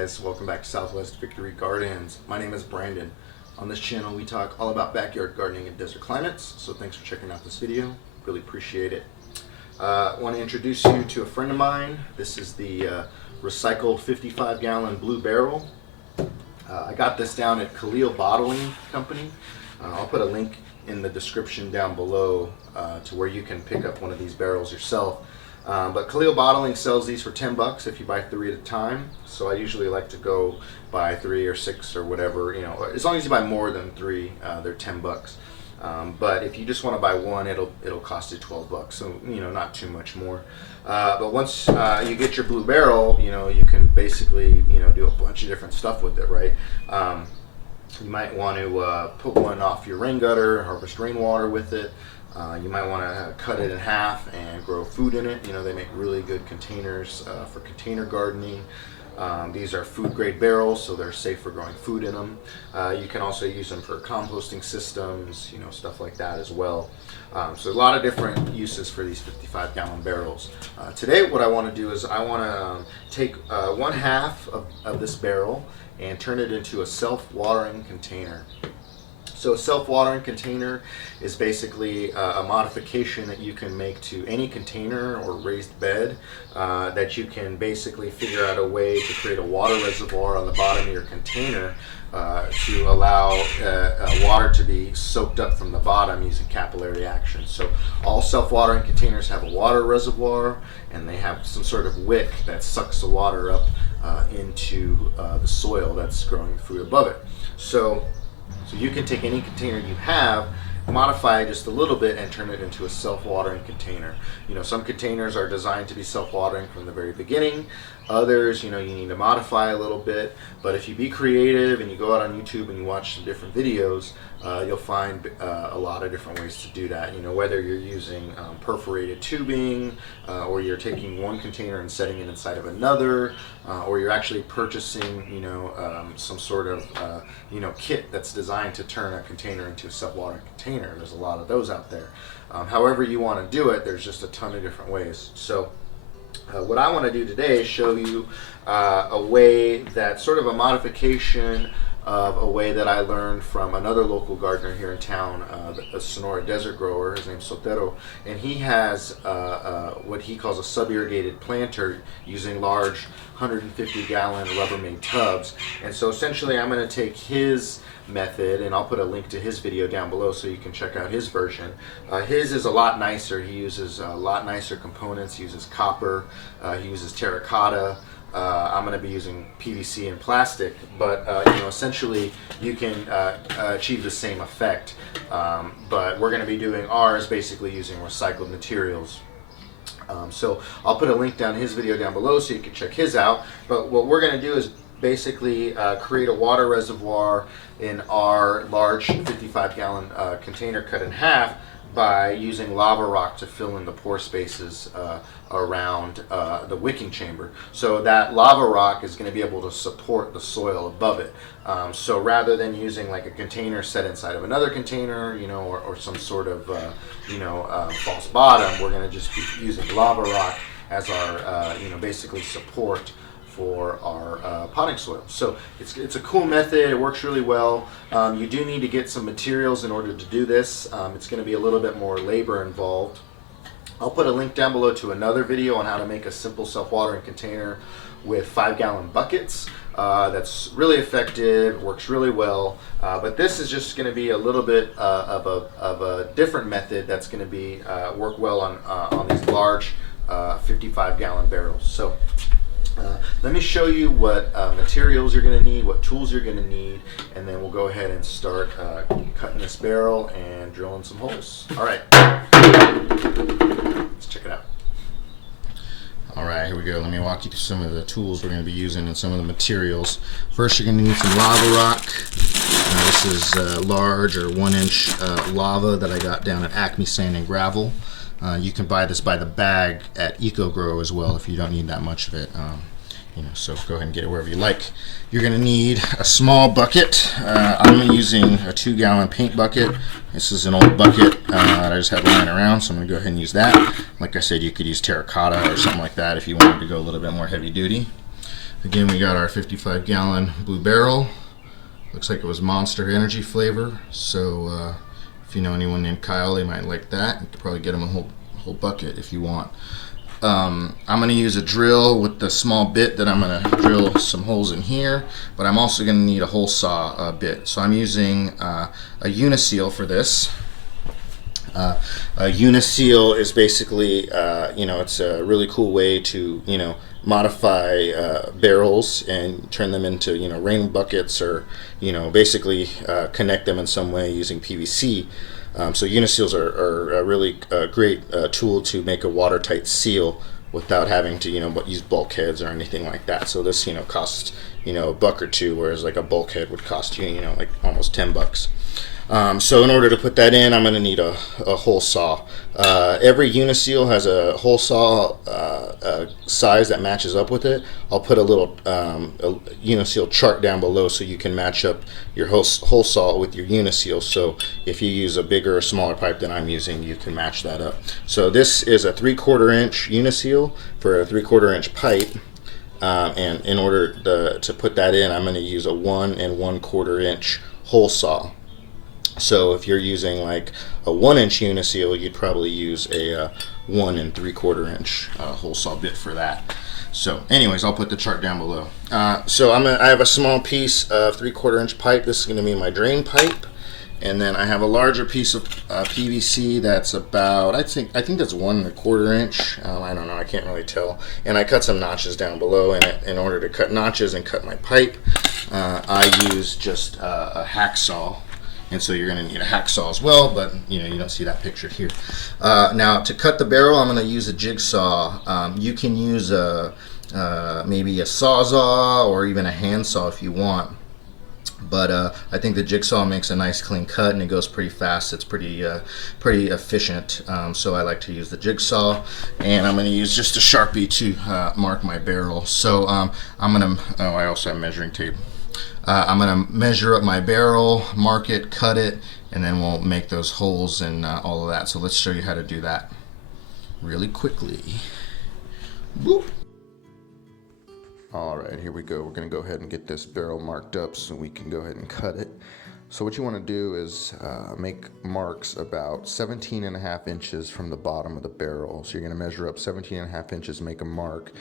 guys, welcome back to Southwest Victory Gardens. My name is Brandon. On this channel we talk all about backyard gardening in desert climates, so thanks for checking out this video, really appreciate it. I want to introduce you to a friend of mine. This is the recycled 55-gallon blue barrel. I got this down at Kalil Bottling Company. I'll put a link in the description down below to where you can pick up one of these barrels yourself. But Kalil Bottling sells these for 10 bucks if you buy 3 at a time. So I usually like to go buy 3 or 6 or whatever, you know, as long as you buy more than 3, they're 10 bucks. But if you just want to buy one, it'll cost you 12 bucks. So, you know, not too much more. But once you get your blue barrel, you know, you can basically, you know, do a bunch of different stuff with it, right? You might want to put one off your rain gutter, harvest rainwater with it. You might want to cut it in half and grow food in it. You know, they make really good containers for container gardening. These are food grade barrels, so they're safe for growing food in them. You can also use them for composting systems, you know, stuff like that as well. So a lot of different uses for these 55-gallon barrels. Today what I want to do is I want to take 1/2 of this barrel and turn it into a self-watering container. So a self-watering container is basically a modification that you can make to any container or raised bed that you can basically figure out a way to create a water reservoir on the bottom of your container to allow water to be soaked up from the bottom using capillary action. So all self-watering containers have a water reservoir, and they have some sort of wick that sucks the water up into the soil that's growing food above it. So you can take any container you have, modify it just a little bit, and turn it into a self-watering container. You know, some containers are designed to be self-watering from the very beginning. Others, you know, you need to modify a little bit. But if you be creative and you go out on YouTube and you watch some different videos, you'll find a lot of different ways to do that. You know, whether you're using perforated tubing, or you're taking one container and setting it inside of another, or you're actually purchasing, you know, some sort of, you know, kit that's designed to turn a container into a self-watering container. There's a lot of those out there. However you want to do it, there's just a ton of different ways. So what I want to do today is show you a way that's sort of a modification of a way that I learned from another local gardener here in town, a Sonora desert grower. His name's Sotero, and he has what he calls a sub-irrigated planter using large 150-gallon Rubbermaid tubs. And so essentially I'm going to take his method, and I'll put a link to his video down below so you can check out his version. His is a lot nicer. He uses a lot nicer components. He uses copper, he uses terracotta. I'm going to be using PVC and plastic, but you know, essentially you can achieve the same effect, but we're going to be doing ours basically using recycled materials. So I'll put a link down his video down below so you can check his out. But what we're going to do is basically create a water reservoir in our large 55-gallon container cut in half by using lava rock to fill in the pore spaces around the wicking chamber. So that lava rock is going to be able to support the soil above it. So rather than using like a container set inside of another container, you know, or some sort of you know, false bottom, we're going to just be using lava rock as our you know, basically support for our potting soil. So it's a cool method. It works really well. You do need to get some materials in order to do this. It's going to be a little bit more labor involved. I'll put a link down below to another video on how to make a simple self-watering container with 5-gallon buckets. That's really effective, works really well. But this is just going to be a little bit of a different method that's going to be work well on these large 55-gallon barrels. So let me show you what materials you're going to need, what tools you're going to need, and then we'll go ahead and start cutting this barrel and drilling some holes. All right, let's check it out. All right, here we go. Let me walk you through some of the tools we're going to be using and some of the materials. First, you're going to need some lava rock. This is large or 1-inch lava that I got down at Acme Sand and Gravel. You can buy this by the bag at EcoGrow as well if you don't need that much of it. You know, so go ahead and get it wherever you like. You're going to need a small bucket. I'm using a 2-gallon paint bucket. This is an old bucket that I just had lying around, so I'm going to go ahead and use that. Like I said, you could use terracotta or something like that if you wanted to go a little bit more heavy duty. Again, we got our 55-gallon blue barrel. Looks like it was Monster Energy flavor, so if you know anyone named Kyle, they might like that. You could probably get them a whole bucket if you want. I'm going to use a drill with the small bit that I'm going to drill some holes in here, but I'm also going to need a hole saw bit. So I'm using a Uniseal for this. A Uniseal is basically, it's a really cool way to, modify barrels and turn them into, rain buckets, or, basically connect them in some way using PVC. So Uniseals are a really great tool to make a watertight seal without having to, use bulkheads or anything like that. So this, costs, a buck or two, whereas like a bulkhead would cost you, like almost $10. So in order to put that in, I'm going to need a hole saw. Every Uniseal has a hole saw size that matches up with it. I'll put a little a Uniseal chart down below so you can match up your hole saw with your Uniseal. So if you use a bigger or smaller pipe than I'm using, you can match that up. So this is a 3/4 inch Uniseal for a 3/4 inch pipe. And in order to put that in, I'm going to use a 1 1/4 inch hole saw. So if you're using like a 1-inch Uniseal, you'd probably use a 1 3/4 inch hole saw bit for that. So anyways, I'll put the chart down below. So I have a small piece of 3/4 inch pipe. This is going to be my drain pipe. And then I have a larger piece of PVC that's about, I think that's 1 1/4 inch. I don't know, I can't really tell. And I cut some notches down below in it. In order to cut notches and cut my pipe, I use just a hacksaw. And so you're going to need a hacksaw as well, but you don't see that pictured here. Now to cut the barrel, I'm going to use a jigsaw. You can use maybe a sawzall or even a handsaw if you want. But I think the jigsaw makes a nice clean cut and it goes pretty fast. It's pretty efficient. So I like to use the jigsaw, and I'm going to use just a Sharpie to mark my barrel. So I also have measuring tape. I'm going to measure up my barrel, mark it, cut it, and then we'll make those holes and all of that. So let's show you how to do that really quickly. Boop. All right, here we go. We're going to go ahead and get this barrel marked up so we can go ahead and cut it. So what you want to do is make marks about 17.5 inches from the bottom of the barrel. So you're going to measure up 17.5 inches, make a mark.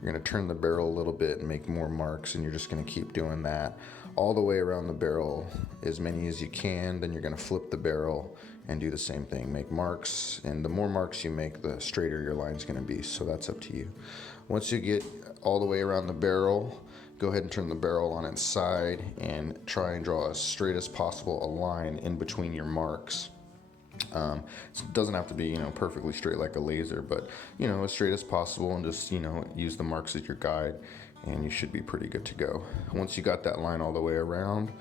You're going to turn the barrel a little bit and make more marks, and you're just going to keep doing that all the way around the barrel, as many as you can. Then you're going to flip the barrel and do the same thing. Make marks, and the more marks you make, the straighter your line's going to be. So that's up to you. Once you get all the way around the barrel, go ahead and turn the barrel on its side and try and draw as straight as possible a line in between your marks. It doesn't have to be, perfectly straight like a laser, but, as straight as possible, and just, use the marks as your guide, and you should be pretty good to go. Once you got that line all the way around,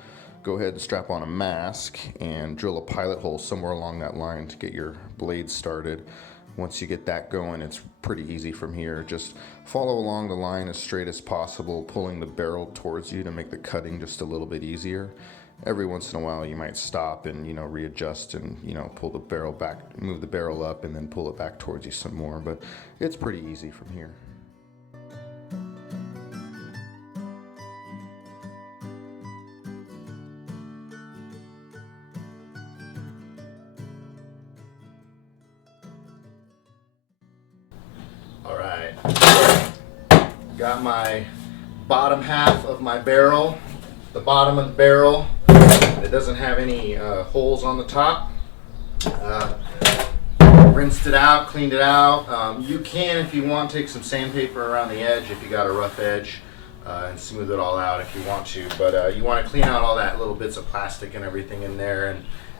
go ahead and strap on a mask and drill a pilot hole somewhere along that line to get your blade started. Once you get that going, it's pretty easy from here. Just follow along the line as straight as possible, pulling the barrel towards you to make the cutting just a little bit easier. Every once in a while you might stop and readjust and pull the barrel back, move the barrel up, and then pull it back towards you some more, but it's pretty easy from here. All right, got my bottom half of my barrel, the bottom of the barrel. It doesn't have any holes on the top. Rinsed it out, cleaned it out. You can, if you want, take some sandpaper around the edge if you got a rough edge, and smooth it all out if you want to. But you want to clean out all that little bits of plastic and everything in there,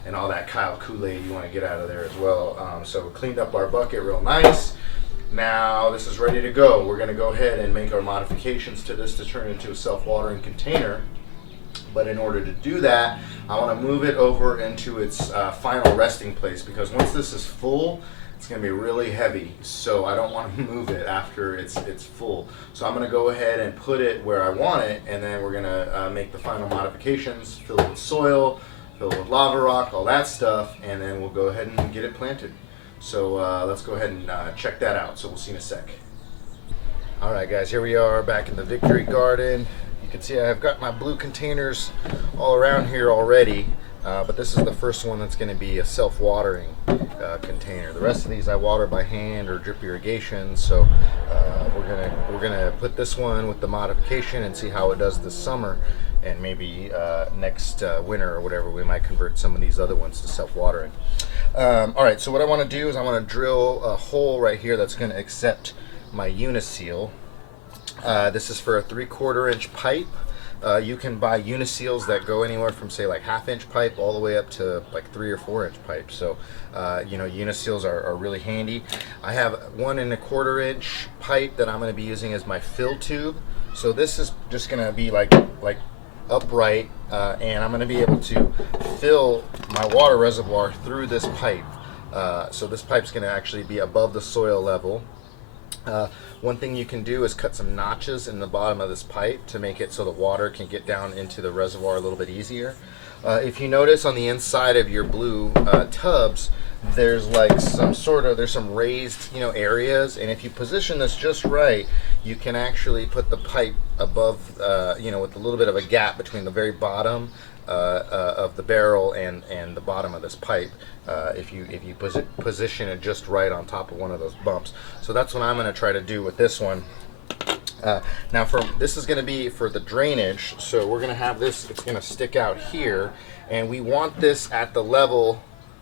and all that Kyle Kool-Aid you want to get out of there as well. So we cleaned up our bucket real nice. Now this is ready to go. We're going to go ahead and make our modifications to this to turn it into a self-watering container. But in order to do that, I want to move it over into its final resting place, because once this is full, it's going to be really heavy. So I don't want to move it after it's full. So I'm going to go ahead and put it where I want it, and then we're going to make the final modifications, fill it with soil, fill it with lava rock, all that stuff, and then we'll go ahead and get it planted. So let's go ahead and check that out. So we'll see in a sec. All right, guys, here we are back in the Victory Garden. You can see I've got my blue containers all around here already, but this is the first one that's going to be a self-watering container. The rest of these I water by hand or drip irrigation, so we're gonna put this one with the modification and see how it does this summer, and maybe next winter or whatever we might convert some of these other ones to self-watering. All right, so what I want to do is I want to drill a hole right here that's going to accept my uniseal. This is for a 3/4 inch pipe. You can buy uniseals that go anywhere from say like 1/2 inch pipe all the way up to like 3 or 4 inch pipe. So you know, uniseals are really handy. I have 1 1/4 inch pipe that I'm going to be using as my fill tube. So this is just going to be like upright, and I'm going to be able to fill my water reservoir through this pipe. So this pipe's going to actually be above the soil level. One thing you can do is cut some notches in the bottom of this pipe to make it so the water can get down into the reservoir a little bit easier. If you notice on the inside of your blue tubs, there's like there's some raised, you know, areas, and if you position this just right, you can actually put the pipe above, you know, with a little bit of a gap between the very bottom of the barrel and the bottom of this pipe, if you position it just right on top of one of those bumps. So that's what I'm going to try to do with this one. Now this is going to be for the drainage, so we're going to have this, it's going to stick out here, and we want this at the level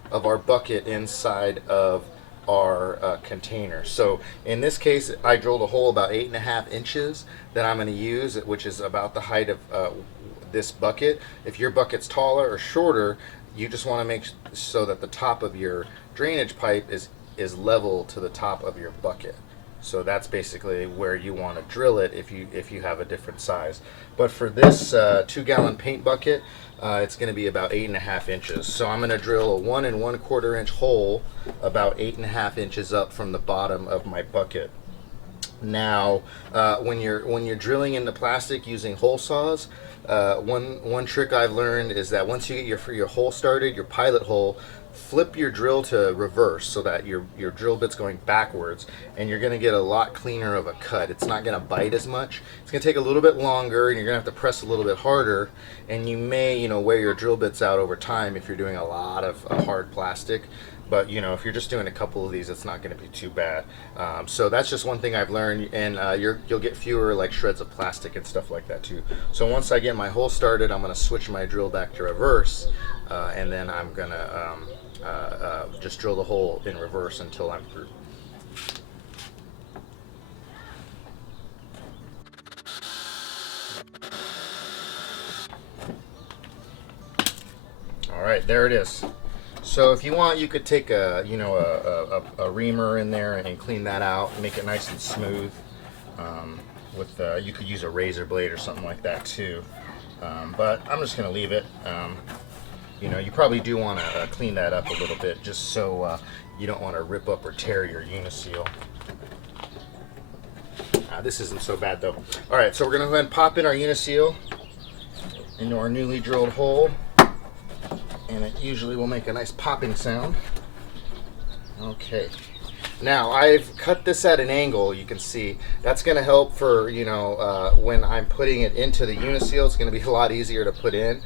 of our bucket inside of our container. So in this case, I drilled a hole about 8.5 inches that I'm going to use, which is about the height of this bucket. If your bucket's taller or shorter, you just want to make so that the top of your drainage pipe is level to the top of your bucket. So that's basically where you want to drill it if you have a different size. But for this 2-gallon paint bucket, it's going to be about 8.5 inches. So I'm going to drill a 1 1/4 inch hole about 8.5 inches up from the bottom of my bucket. Now, when you're drilling into plastic using hole saws, one trick I've learned is that once you get your hole started, your pilot hole, flip your drill to reverse so that your drill bit's going backwards, and you're going to get a lot cleaner of a cut. It's not going to bite as much. It's going to take a little bit longer, and you're going to have to press a little bit harder, and you may, you know, wear your drill bits out over time if you're doing a lot of hard plastic. But you know, if you're just doing a couple of these, it's not going to be too bad. So that's just one thing I've learned, and you'll get fewer like shreds of plastic and stuff like that too. So once I get my hole started, I'm going to switch my drill back to reverse, and then I'm going to just drill the hole in reverse until I'm through. All right, there it is. So if you want, you could take a reamer in there and clean that out and make it nice and smooth. You could use a razor blade or something like that too. But I'm just going to leave it. You know, you probably do want to clean that up a little bit, just so you don't want to rip up or tear your uniseal. This isn't so bad though. All right, so we're going to go ahead and pop in our uniseal into our newly drilled hole. And it usually will make a nice popping sound. Okay. Now I've cut this at an angle. You can see that's going to help for, you know, when I'm putting it into the uniseal. It's going to be a lot easier to put in.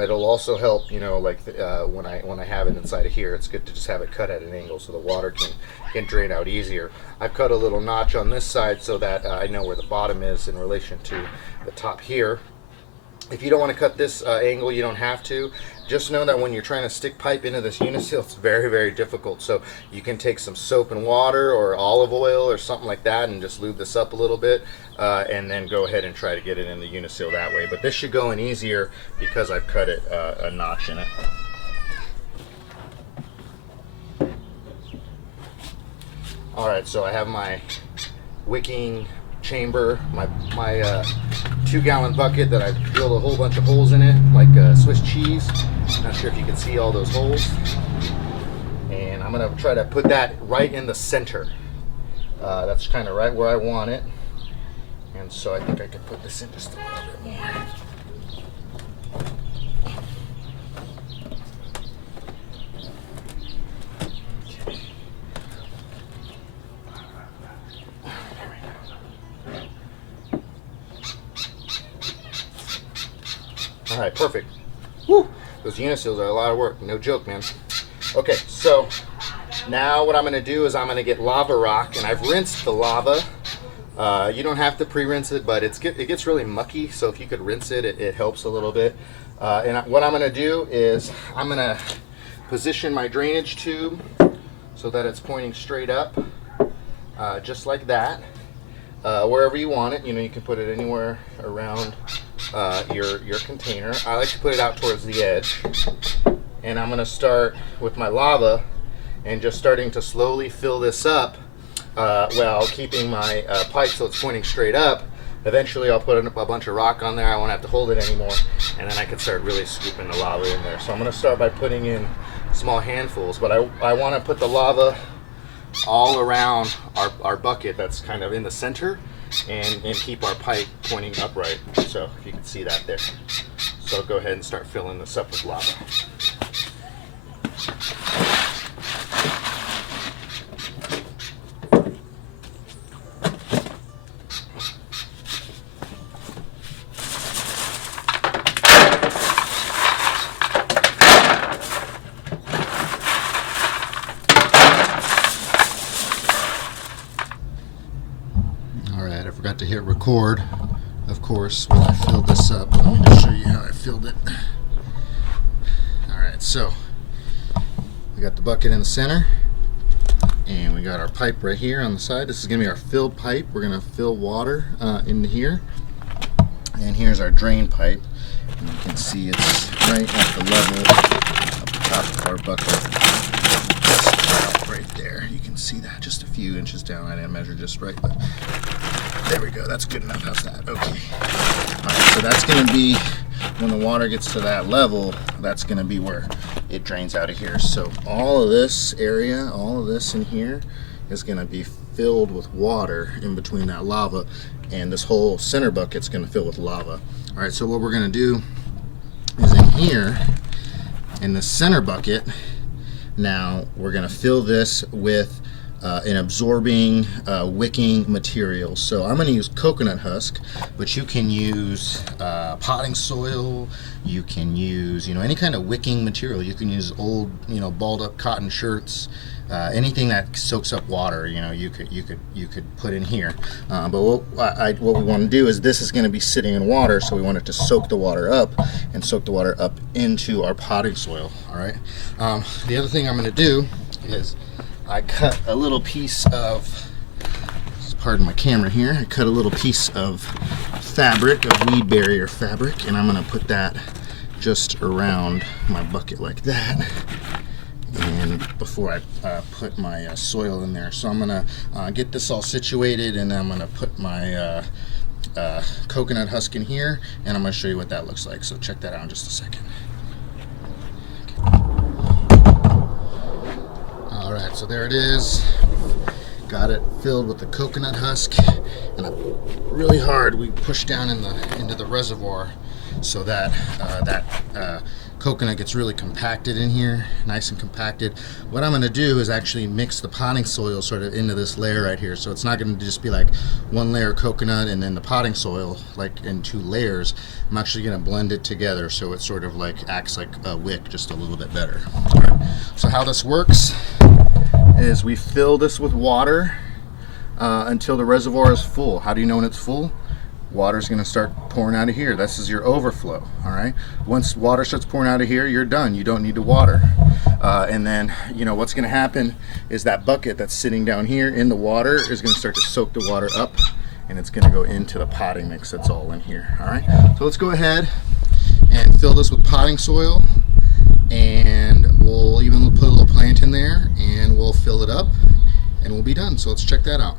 It'll also help, you know, like when I have it inside of here. It's good to just have it cut at an angle so the water can drain out easier. I've cut a little notch on this side so that I know where the bottom is in relation to the top here. If you don't want to cut this angle, you don't have to. Just know that when you're trying to stick pipe into this uniseal, it's very, very difficult. So you can take some soap and water or olive oil or something like that and just lube this up a little bit, and then go ahead and try to get it in the uniseal that way. But this should go in easier because I've cut it a notch in it. All right, so I have my wicking chamber, my 2-gallon bucket that I drilled a whole bunch of holes in it, like Swiss cheese. Not sure if you can see all those holes. And I'm gonna try to put that right in the center. That's kind of right where I want it. And so I think I could put this in just a little bit more. right, perfect. Woo! Those uniseals are a lot of work. No joke, man. Okay, so now what I'm going to do is I'm going to get lava rock, and I've rinsed the lava. You don't have to pre-rinse it, but it gets really mucky, so if you could rinse it, it helps a little bit. And what I'm going to do is I'm going to position my drainage tube so that it's pointing straight up, just like that. Wherever you want it, you can put it anywhere around your container. I like to put it out towards the edge, and I'm going to start with my lava and just starting to slowly fill this up while keeping my pipe so it's pointing straight up. Eventually I'll put a bunch of rock on there. I won't have to hold it anymore, and then I can start really scooping the lava in there. So I'm going to start by putting in small handfuls, but I want to put the lava all around our bucket that's kind of in the center, and keep our pipe pointing upright. So if you can see that there. So I'll go ahead and start filling this up with lava. Alright, I forgot to hit record, of course, when I filled this up. Let me just show you how I filled it. Alright, so we got the bucket in the center, and we got our pipe right here on the side. This is going to be our filled pipe. We're going to fill water into here. And here's our drain pipe. And you can see it's right at the level of the top of our bucket. Right there. You can see that just a few inches down. I didn't measure just right, but there we go. That's good enough. How's that? Okay. Alright, so that's going to be, when the water gets to that level, that's going to be where it drains out of here. So all of this area, all of this in here is going to be filled with water in between that lava, and this whole center bucket's going to fill with lava. Alright, so what we're going to do is in here, in the center bucket, now we're going to fill this with an absorbing wicking material. So I'm going to use coconut husk, but you can use potting soil. You can use any kind of wicking material. You can use old balled up cotton shirts, anything that soaks up water. You could put in here. But what we want to do is, this is going to be sitting in water, so we want it to soak the water up and soak the water up into our potting soil. All right. The other thing I'm going to do is I cut a little piece of, pardon my camera here, I cut a little piece of fabric, of weed barrier fabric, and I'm going to put that just around my bucket like that, and before I put my soil in there. So I'm going to get this all situated, and then I'm going to put my coconut husk in here, and I'm going to show you what that looks like. So check that out in just a second. Alright, so there it is. Got it filled with the coconut husk, and really hard we push down into the reservoir so that coconut gets really compacted in here, nice and compacted. What I'm going to do is actually mix the potting soil sort of into this layer right here, so it's not going to just be like one layer of coconut and then the potting soil like in two layers. I'm actually going to blend it together so it sort of like acts like a wick, just a little bit better. All right. So how this works is we fill this with water until the reservoir is full. How do you know when it's full? Water's going to start pouring out of here. This is your overflow. All right. Once water starts pouring out of here, you're done. You don't need to water. And then what's going to happen is that bucket that's sitting down here in the water is going to start to soak the water up, and it's going to go into the potting mix that's all in here. All right. So let's go ahead and fill this with potting soil, and we'll even put a little plant in there, and we'll fill it up, and we'll be done. So let's check that out.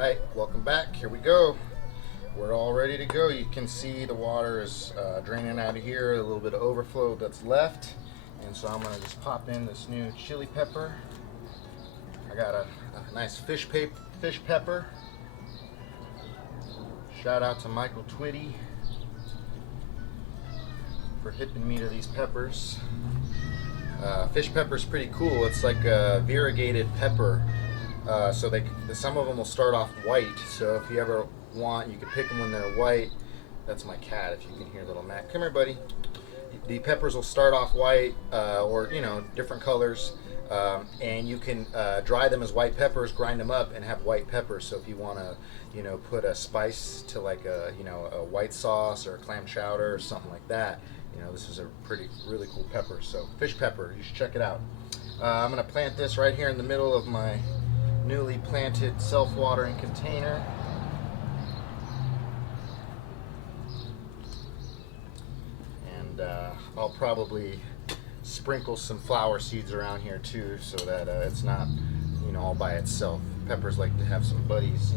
Alright, welcome back. Here we go. We're all ready to go. You can see the water is draining out of here, a little bit of overflow that's left. And so I'm going to just pop in this new chili pepper. I got a nice fish pepper. Shout out to Michael Twitty for hipping me to these peppers. Fish pepper is pretty cool. It's like a variegated pepper. So some of them will start off white. So if you ever want, you can pick them when they're white. That's my cat. If you can hear little Mac. Come here, buddy. The peppers will start off white, or different colors, and you can dry them as white peppers, grind them up, and have white peppers. So if you want to, put a spice to like a white sauce or a clam chowder or something like that, this is a really cool pepper. So fish pepper, you should check it out. I'm gonna plant this right here in the middle of my newly planted self-watering container. And I'll probably sprinkle some flower seeds around here too, so that it's not all by itself. Peppers like to have some buddies.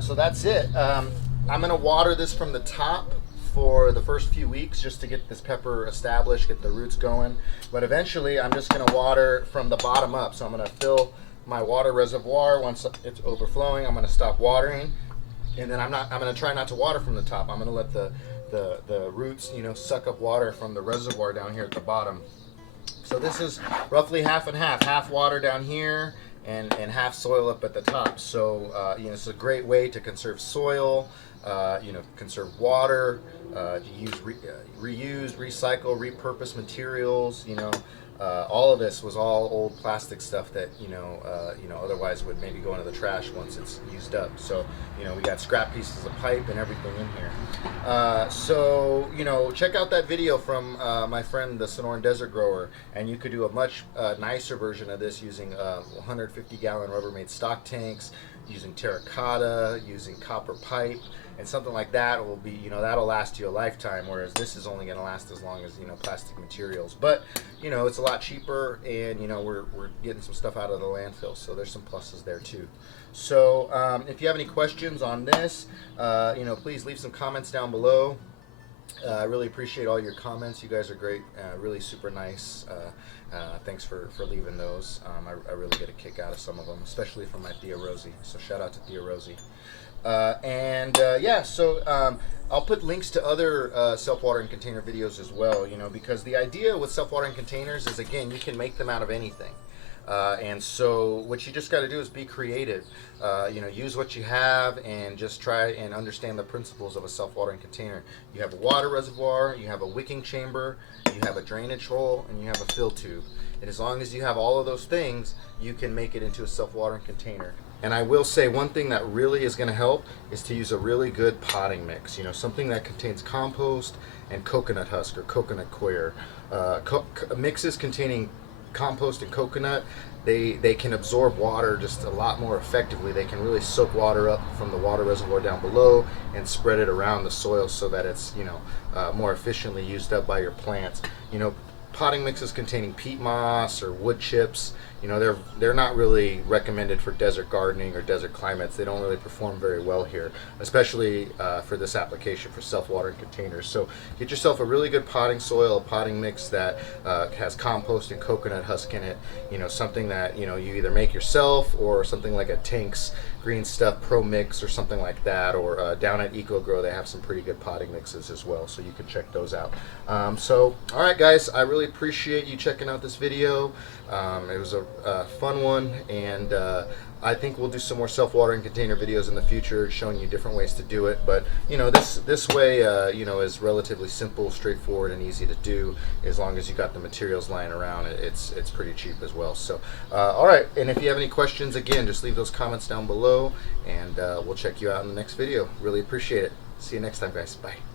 So that's it. I'm gonna water this from the top for the first few weeks just to get this pepper established, get the roots going. But eventually I'm just gonna water from the bottom up. So I'm gonna fill my water reservoir. Once it's overflowing, I'm going to stop watering, and then I'm going to try not to water from the top. I'm going to let the roots suck up water from the reservoir down here at the bottom. So this is roughly half and half water down here and half soil up at the top. So it's a great way to conserve soil, conserve water, reuse, recycle, repurpose materials. All of this was all old plastic stuff that otherwise would maybe go into the trash once it's used up. So we got scrap pieces of pipe and everything in here. So check out that video from my friend the Sonoran Desert Grower, and you could do a much nicer version of this using 150-gallon Rubbermaid stock tanks, using terracotta, using copper pipe, and something like that will be, that'll last you a lifetime, whereas this is only going to last as long as, plastic materials. But, it's a lot cheaper, and, we're getting some stuff out of the landfill, so there's some pluses there too. So, if you have any questions on this, please leave some comments down below. I really appreciate all your comments. You guys are great, really super nice. Thanks for leaving those. I really get a kick out of some of them, especially from my Thea Rosie. So shout out to Thea Rosie. So I'll put links to other self-watering container videos as well, because the idea with self-watering containers is, again, you can make them out of anything. And so what you just got to do is be creative. Use what you have and just try and understand the principles of a self-watering container. You have a water reservoir, you have a wicking chamber, you have a drainage hole, and you have a fill tube. And as long as you have all of those things, you can make it into a self-watering container. And I will say one thing that really is going to help is to use a really good potting mix. Something that contains compost and coconut husk or coconut coir. Mixes containing compost and coconut, they can absorb water just a lot more effectively. They can really soak water up from the water reservoir down below and spread it around the soil so that it's more efficiently used up by your plants. Potting mixes containing peat moss or wood chips, they're not really recommended for desert gardening or desert climates. They don't really perform very well here, especially for this application for self-watering containers. So get yourself a really good potting soil, a potting mix that has compost and coconut husk in it. Something that you either make yourself, or something like a Tank's Green Stuff Pro Mix or something like that, or down at EcoGrow they have some pretty good potting mixes as well, so you can check those out. So alright guys, I really appreciate you checking out this video. It was a fun one, and I think we'll do some more self-watering container videos in the future, showing you different ways to do it. But this way is relatively simple, straightforward, and easy to do. As long as you got the materials lying around, it's pretty cheap as well. So all right, and if you have any questions, again, just leave those comments down below, and we'll check you out in the next video. Really appreciate it. See you next time, guys. Bye.